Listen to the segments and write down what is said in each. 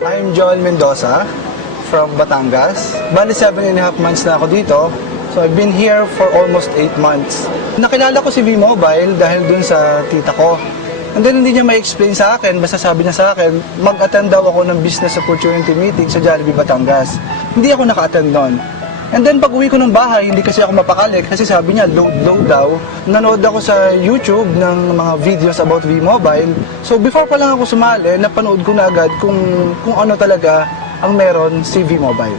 I'm Joel Mendoza from Batangas. Bali 7.5 months na ako dito. So I've been here for almost 8 months. Nakilala ko si V-Mobile dahil dun sa tita ko. And then hindi niya ma-explain sa akin, basta sabi niya sa akin, mag-attend daw ako ng business opportunity meeting sa Jollibee Batangas. Hindi ako naka-attend nun. And then pag uwi ko ng bahay, hindi kasi ako mapakali kasi sabi niya load daw. Nanood ako sa YouTube ng mga videos about V-Mobile. So before pa lang ako sumali, napanood ko na agad kung ano talaga ang meron si V-Mobile.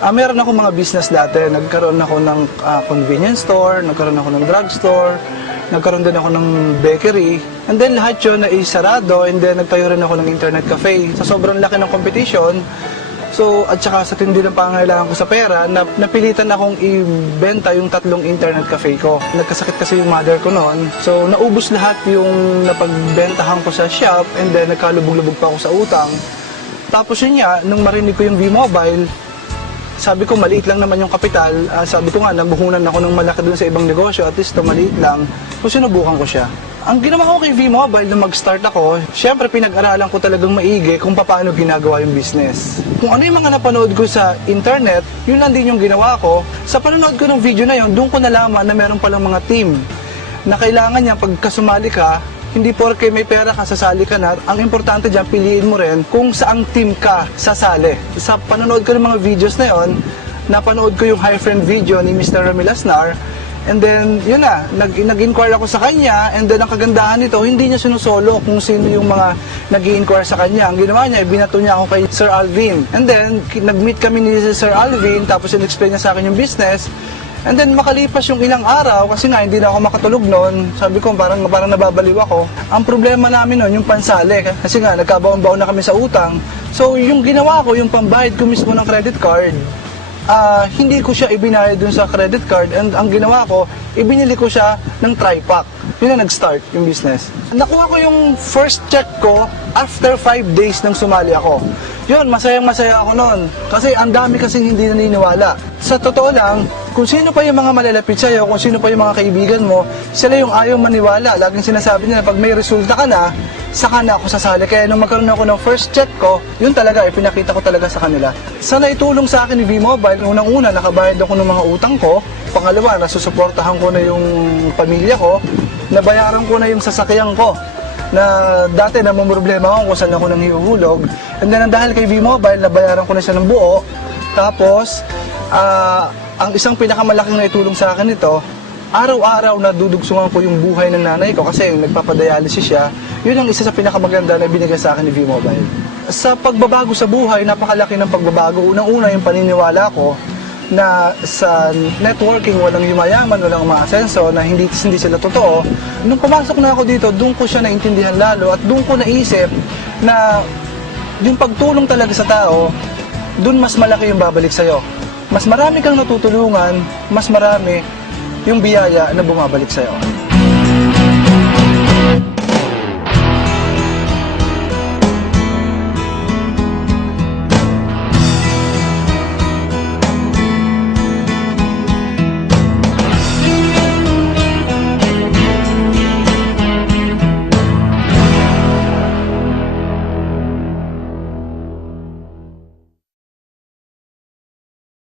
Meron ako mga business dati. Nagkaroon ako ng convenience store, nagkaroon ako ng drugstore, nagkaroon din ako ng bakery. And then lahat yun na isarado and then nagtayo rin ako ng internet cafe. Sa sobrang laki ng competition, so, at saka sa tindi ng pangangailangan ko sa pera, napilitan akong ibenta yung 3 internet cafe ko. Nagkasakit kasi yung mother ko noon. So, naubos lahat yung napagbentahan ko sa shop and then nagkalubog-lubog pa ako sa utang. Tapos yun nga, nung marinig ko yung V-Mobile, sabi ko maliit lang naman yung kapital. Sabi ko nga, nabuhunan ako ng malaki dun sa ibang negosyo, at least maliit lang. So, sinubukan ko siya. Ang ginawa ko kay V-Mobile nung mag-start ako, syempre pinag-aralan ko talagang maigi kung paano ginagawa yung business. Kung ano yung mga napanood ko sa internet, yun lang din yung ginawa ko. Sa panonood ko ng video na yun, doon ko nalaman na meron palang mga team na kailangan niya pagkasumali ka, hindi porke may pera ka, sasali ka na. Ang importante dyan, piliin mo rin kung saang team ka sasali. Sa panonood ko ng mga videos na yun, napanood ko yung High Friend video ni Mr. Ramy Lasnar. And then, yun na, nag-inquire ako sa kanya, and then ang kagandahan nito, hindi niya sinusolo kung sino yung mga nag-i-inquire sa kanya. Ang ginawa niya, binato niya ako kay Sir Alvin. And then, nag-meet kami ni Sir Alvin, tapos in-explain niya sa akin yung business. And then, makalipas yung ilang araw, kasi nga, hindi na ako makatulog noon. Sabi ko, parang nababaliw ako. Ang problema namin noon, yung pansali. Kasi nga, nagkabaon-baon na kami sa utang. So, yung ginawa ko, yung pambayad ko mismo ng credit card, hindi ko siya ibinayad dun sa credit card, and ang ginawa ko, ibinili ko siya ng tri-pack. Yun na nag-start yung business. Nakuha ko yung first check ko after 5 days nang sumali ako. Yun, masayang-masaya ako noon. Kasi ang dami kasing hindi naniniwala. Sa totoo lang, kung sino pa yung mga malalapit sa'yo, kung sino pa yung mga kaibigan mo, sila yung ayaw maniwala. Laging sinasabi nila, pag may resulta ka na, saka na ako sasali. Kaya nung magkaroon ako ng first check ko, yun talaga, ipinakita ko talaga sa kanila. Sana itulong sa akin ni V-Mobile. Unang-una, nakabayad ako ng mga utang ko. Pangalawa, nasusuportahan ko na yung pamilya ko. Nabayaran ko na yung sasakyan ko na dati namumroblema ako kung saan ako nang hihuhulog. And then dahil kay V-Mobile, nabayaran ko na siya ng buo. Tapos, ang isang pinakamalaking naitulong sa akin ito, araw-araw na dudugsungan ko yung buhay ng nanay ko kasi nagpapadialysis siya. Yun ang isa sa pinakamaganda na binigay sa akin ni V-Mobile. Sa pagbabago sa buhay, napakalaki ng pagbabago. Unang-una yung paniniwala ko na sa networking walang yumayaman, walang umaasenso, na hindi sila totoo. Nung pumasok na ako dito, doon ko siya naintindihan lalo at doon ko naisip na yung pagtulong talaga sa tao, doon mas malaki yung babalik sa'yo. Mas marami kang natutulungan, mas marami yung biyaya na bumabalik sa'yo.